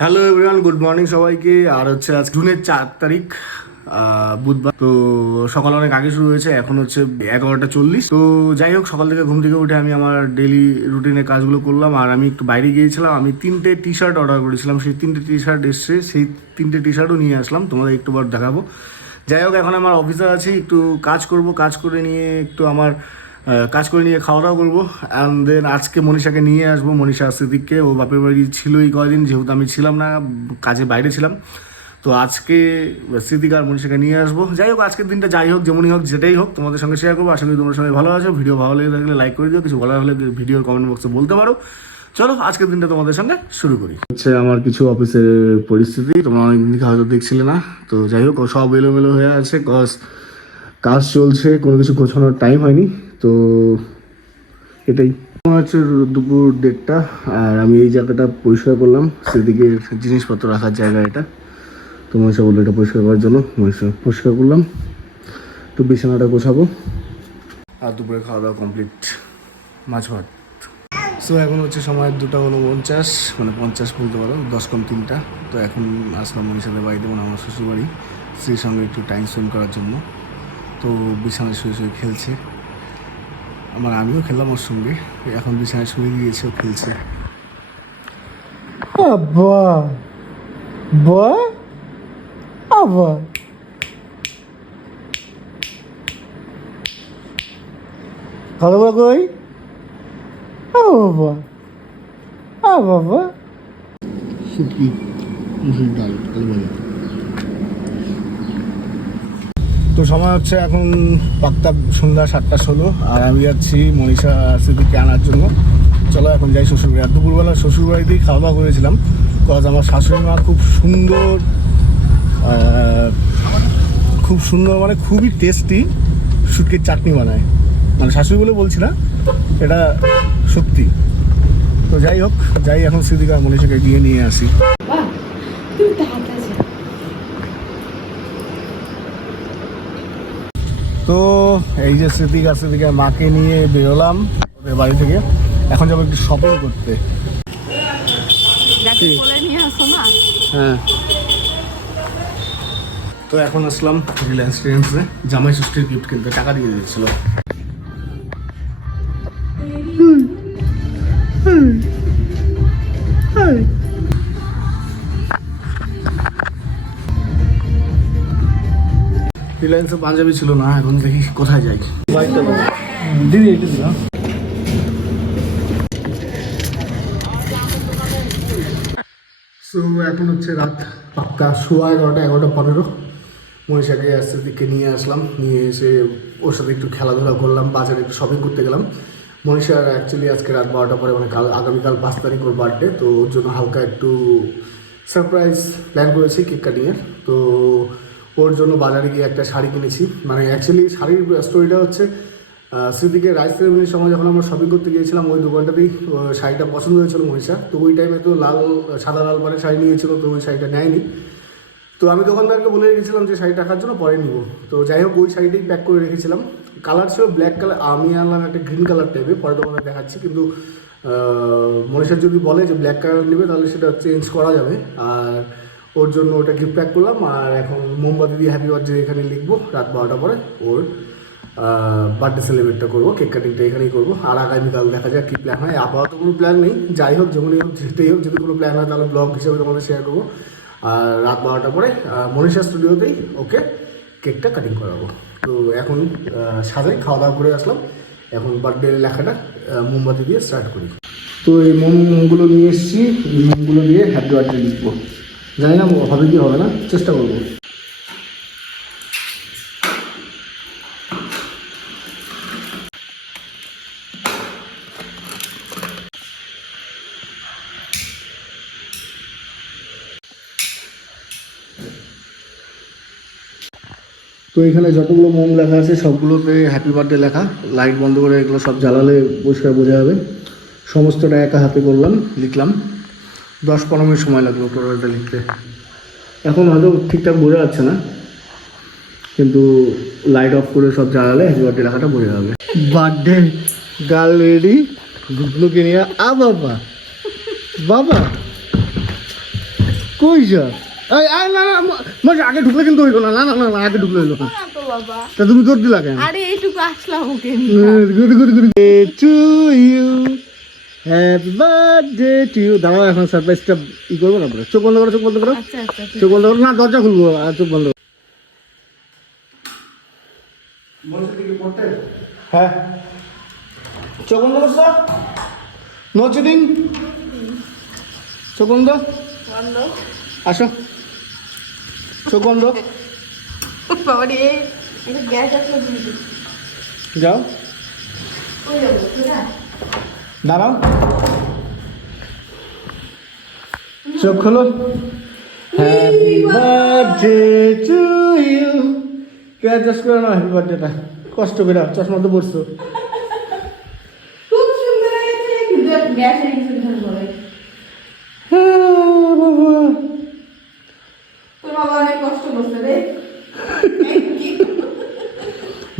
Hello everyone, good morning সবাইকে। আর হচ্ছে আজ জুনের 4 তারিখ, বুধবার। তো সকাল অনেক আগে শুরু হয়েছে, এখন হচ্ছে 11টা 40। তো যাই হোক, সকাল থেকে ঘুম থেকে উঠে আমি আমার ডেলি রুটিনের কাজগুলো করলাম। আর আমি একটু বাইরে গিয়েছিলাম, আমি 3টে টি-শার্ট অর্ডার করেছিলাম, সেই 3টে টি-শার্ট এসছে, সেই 3টে টি-শার্টও নিয়ে আসলাম, তোমাদের একটু বার দেখাবো। যাই হোক, এখন আমার অফিসে আছি, একটু কাজ করব, কাজ করে নিয়ে একটু আমার কাজ করে নিয়ে খাওয়া দাওয়া করবো। অ্যান্ড দেন আজকে মনীষাকে নিয়ে আসবো, মনীষা স্মৃতিককে। ও বাপের বাড়ি ছিল এই কয়দিন, যেহেতু আমি ছিলাম না, কাজে বাইরে ছিলাম। তো আজকে স্মৃতিক আর মনীষাকে নিয়ে আসবো। যাই হোক, আজকের দিনটা যাই হোক, যেমনই হোক, যেটাই হোক, তোমাদের সঙ্গে শেয়ার করবো। আশা করি তোমার সঙ্গে ভালো আছো। ভিডিও ভালো লেগে থাকলে লাইক করে দিও, কিছু বলার হলে ভিডিওর কমেন্ট বক্সে বলতে পারো। চলো আজকের দিনটা তোমাদের সঙ্গে শুরু করি। হচ্ছে আমার কিছু অফিসের পরিস্থিতি, তোমরা অনেকদিন থেকে হয়তো দেখছিলে না। তো যাই হোক, সব এলোমেলো হয়ে আছে, কাজ চলছে, কোনো কিছু গোছানোর টাইম হয়নি। তো এটাই হচ্ছে দুপুর 1:30, আর আমি এই জায়গাটা পরিষ্কার করলাম, সেদিকে জিনিসপত্র রাখার জায়গা এটা। তো মনীষা বললো এটা পরিষ্কার করার জন্য, মনীষা পরিষ্কার করলাম। তো বিছানাটা গোছাবো। আর দুপুরে খাওয়া দাওয়া কমপ্লিট, মাছ ভাত। সো এখন হচ্ছে সময় 2:49, মানে 50 বলতে পারো, 10:03। তো এখন আসলাম মনীষাদের বাড়িতে, মানে আমার শ্বশুরবাড়ি, স্ত্রীর সঙ্গে একটু টাইম স্পেন্ড করার জন্য। তো বিছানায় শুয়ে শুয়ে খেলছে, আমিও খেললাম ওর সঙ্গে। এখন বিছানায় শুয়ে গিয়েছে, ও খেলছে। আব্বা বা আব্বা ভালো কই ও বাবা আ বাবা শুটকি, মুসুর ডাল, আলু ভাজা। তো সময় হচ্ছে এখন পাক্তা সন্ধ্যা 7:16, আর আমি যাচ্ছি মনীষা স্মৃতিকে আনার জন্য। চলো এখন যাই শ্বশুরবাড়ি। আর দুপুরবেলা শ্বশুরবাড়িতেই খাওয়া দাওয়া করেছিলাম, বিকজ আমার শাশুড়ি মা খুব সুন্দর, মানে খুবই টেস্টি শুটকির চাটনি বানায়। মানে শাশুড়ি বলে বলছি না, এটা সত্যি। তো যাই হোক, যাই এখন স্মৃতিকা আর মনীষাকে গিয়ে নিয়ে আসি। তো এই যে স্মৃতিকার মাকে নিয়ে বেরোলাম ওদের বাড়ি থেকে। এখন যাবো একটু শপিং করতে। হ্যাঁ, তো এখন আসলাম রিলায়েন্স ট্রেন্ডসে, জামাই ষষ্ঠীর গিফট কিনতে টাকা দিয়ে দিয়েছিল। রিলায়েন্সে পাঞ্জাবি ছিল না, এখন দেখি কোথায় যাই। দিদি এটা দিলাম। সো এখন হচ্ছে রাত পাক্কা 11:15, 11:15। মনীষাকে স্মৃতিকে নিয়ে আসলাম, নিয়ে এসে ওর সাথে একটু খেলাধুলা করলাম, বাজারে একটু শপিং করতে গেলাম। মনীষার অ্যাকচুয়ালি আজকে রাত 12টা পরে, মানে আগামীকাল 5 তারিখ ওর বার্থডে। তো ওর জন্য হালকা একটু সারপ্রাইজ প্ল্যান করেছি, কেক কাটিংয়ের। তো ওর জন্য বাজারে গিয়ে একটা শাড়ি কিনেছি। মানে অ্যাকচুয়ালি শাড়ির স্টোরিটা হচ্ছে, স্মৃতিকে রাইস সেরেমনির সময় যখন আমরা শপিং করতে গিয়েছিলাম, ওই দোকানটাতেই শাড়িটা পছন্দ হয়েছিল মনীষা। তো ওই টাইমে তো সাদা লাল পাড়ের শাড়ি নিয়েছিল, তো ওই শাড়িটা নেয়নি। তো আমি দোকানদারকে বলে রেখেছিলাম যে শাড়ি রাখার জন্য, পরে নিব। তো যাই হোক, ওই শাড়িটাই প্যাক করে রেখেছিলাম। কালার ছিল ব্ল্যাক কালার, আমি আনলাম একটা গ্রিন কালার টাইপের, পরে তোমাদের দেখাচ্ছি। কিন্তু মনীষার যদি বলে যে ব্ল্যাক কালার নেবে, তাহলে সেটা চেঞ্জ করা যাবে। আর ওর জন্য ওটা গিফট প্যাক করলাম। আর এখন মোমবাতি দিয়ে হ্যাপি বার্থডে এখানে লিখবো, রাত 12টা পরে ওর বার্থডে সেলিব্রেটটা করবো, কেক কাটিংটা এখানেই করবো। আর আগামীকাল দেখা যাক কী প্ল্যান হয়। আপাতত কোনো প্ল্যান নেই, যাই হোক, যেমনই হোক, যেটাই হোক, যদি কোনো প্ল্যান হয় তাহলে ব্লগ হিসেবে তোমাদের শেয়ার করবো। আর রাত 12টা পরে মনীষা স্টুডিওতেই ওকে কেকটা কাটিং করাবো। তো এখন সাজাই, খাওয়া দাওয়া করে আসলাম। এখন বার্থডে লেখাটা মোমবাতি দিয়ে স্টার্ট করি। তো এই মোমগুলো নিয়ে এসেছি, এই মোমগুলো দিয়ে হ্যাপি বার্থডে লিখবো। জানি না হবে কি হবে না, চেষ্টা করবো। তো এখানে যতগুলো মোম লেখা আছে সবগুলোতে হ্যাপি বার্থডে লেখা। লাইট বন্ধ করে এগুলো সব জ্বালালে পরিষ্কার বোঝা যাবে। সমস্তটা একা হাতে করলাম, লিখলাম। 10-15 মিনিট সময় লাগলো টোটালটা লিখতে। এখন হয়তো ঠিকঠাক বোঝা যাচ্ছে না, কিন্তু লাইট অফ করে সব জ্বালালে হ্যাপি বার্থডে লেখাটা বোঝা যাবে। বার্থডে গার্ল রেডি, গুগলুকে নিয়ে বাবা বাবা কই যা এই না না মজা আগে ঢুকলে কিন্তু হইলো না না না না আগে ঢুকলে হইলো না না তো বাবা, তা তুমি তোর দিলা কেন আরে এইটুকু আসলাম okay good good good to you happy birthday to you দাঁড়াও এখন সারপ্রাইজটা ই করবো না পরে চোখ বন্ধ করো চোখ বন্ধ করো আচ্ছা আচ্ছা ঠিক চোখ বন্ধ করো না দরজা খুলবো আর চোখ বন্ধ করো হ্যাঁ চোখ বন্ধ করছো নো চিটিং চোখ বন্ধ বন্ধ। আসো চোখ বন্ধ বাবা রে, এটা গ্যাস আসলে তুমি যাও কই যাবো তোরা? দাঁড়াও চোখ খোলো হ্যাপি বার্থডে টু ইউ কে অ্যাডজাস্ট করে না হ্যাপি বার্থডেটা কষ্ট করে চশমা তো পড়ছো খুব সুন্দর হয়েছে, কিন্তু গ্যাস এসে কিছু বলে। বাবা তোর বাবা অনেক কষ্ট করছে রে। Thank you.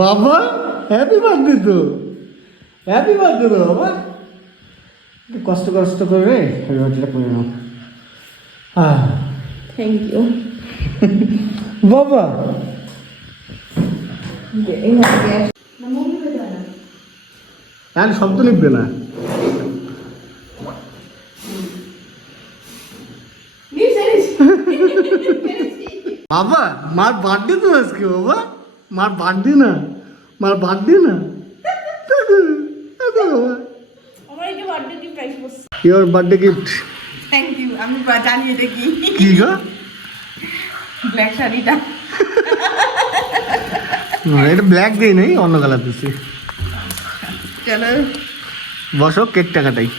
বাবা হ্যাপি বার্থডে তো হ্যাপি বার্থডে তো বাবা একটু কষ্ট কষ্ট করে রে হ্যাপি বার্থডেটা করে নাও Thank you. বাবা এই না গ্যাস না মম্মি বেটা না। আর শব্দ লিখবে না নিচে বাবা মার বার্থডে তো আজকে বাবা মার বার্থডে না মার বার্থডে না বাবা আমার এই যে বার্থডে গিফট প্রাইস করছে। Your birthday gift thank you, আমি জানি এটা কি। কি গো ব্ল্যাক শাড়িটা। এটা ব্ল্যাক দিয়ে নেই অন্য কালার দিচ্ছি চলো বসো কেকটা কাটাই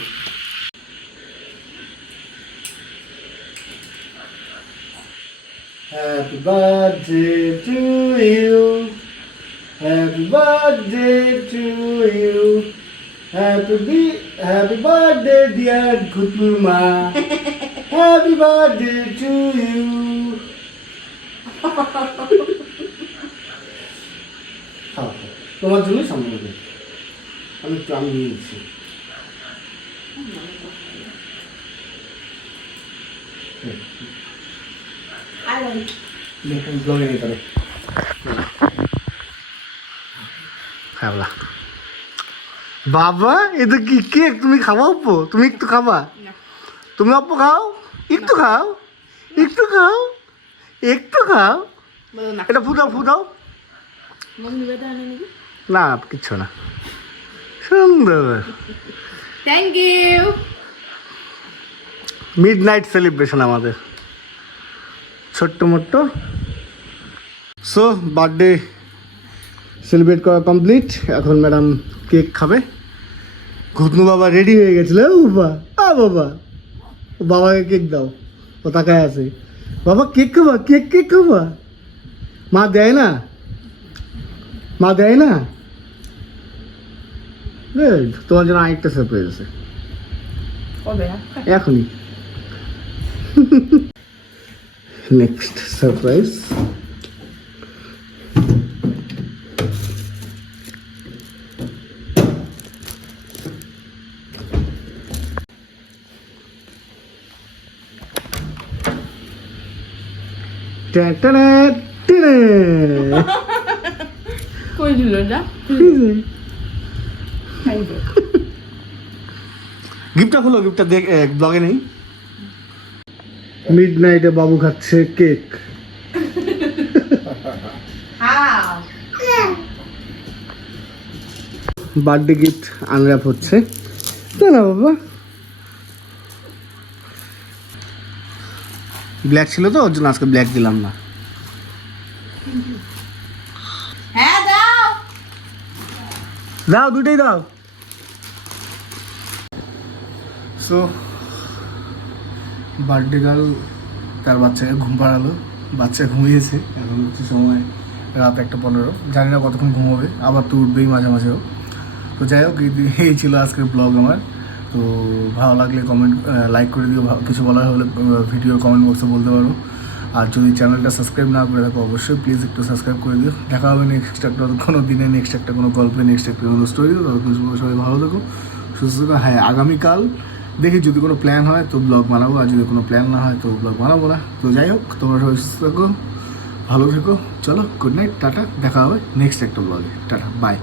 Happy birthday to you. Happy birthday to you. Happy birthday dear Gutma. Happy birthday to you. খাও, তোমার জন্য সামনে দেবে আমি একটু আমি নিয়ে নিচ্ছি ব্লগে নিয়ে তাহলে খাবলা বাবা এটা কি কেক তুমি খাবা অপ্পো তুমি একটু খাবা তুমি অপ্পো খাও একটু খাও একটু খাও একটু খাও বলো না এটা ফুটাও ফুটাও মম্মি বেটা আনে নাকি? না কিচ্ছু না সুন্দর thank you. Midnight celebration আমাদের ছোট্ট মোট্ট সো বার্থডে সেলিব্রেট করা কমপ্লিট এখন ম্যাডাম কেক খাবে ঘুতনু বাবা রেডি হয়ে গেছিল ও বাবা বাবা ও বাবাকে কেক দাও ও তাকায় আছে বাবা কেক খাবা কেক কেক খাবা মা দেয় না মা দেয় না গুড তোমার জন্য আরেকটা সারপ্রাইজ আছে কবে? এখনই নেক্সট সারপ্রাইজ কই দিল যা খাইবে। গিফটটা খুলো গিফটটা দেখ ব্লগে নেই মিড নাইটে বাবু খাচ্ছে কেক খাও। বার্থডে গিফট আনর্যাপ হচ্ছে তাই না বাবা ব্ল্যাক ছিল তো ওর জন্য আজকে ব্ল্যাক দিলাম না হ্যাঁ দাও। দাও দুটোই দাও সো বার্থডে গার্ল তার বাচ্চাকে ঘুম পাড়ালো বাচ্চা ঘুমিয়েছে এখন কিছু সময় রাত 1:15 জানি না কতক্ষণ ঘুমোবে আবার তো উঠবেই মাঝে মাঝেও তো যাই হোক এই ছিল আজকের ব্লগ আমার তো ভালো লাগলে কমেন্ট লাইক করে দিও কিছু বলার হলে ভিডিওর কমেন্ট বক্সে বলতে পারো আর যদি চ্যানেলটা সাবস্ক্রাইব না করে থাকো অবশ্যই প্লিজ একটু সাবস্ক্রাইব করে দিও দেখা হবে নেক্সট একটা কোনো দিনে নেক্সট একটা কোনো গল্পে নেক্সট একটা কোনো স্টোরি ততক্ষণ সবাই ভালো থাকো সুস্থ থাকো হ্যাঁ আগামীকাল দেখি যদি কোনো প্ল্যান হয় তো ব্লগ বানাবো, আর যদি কোনো প্ল্যান না হয় তো ব্লগ বানাবো না। তো যাই হোক, তোমরা সবাই সুস্থ থেকো, ভালো থেকো। চলো, গুড নাইট, টাটা, দেখা হবে নেক্সট একটা ব্লগে। Tata, by.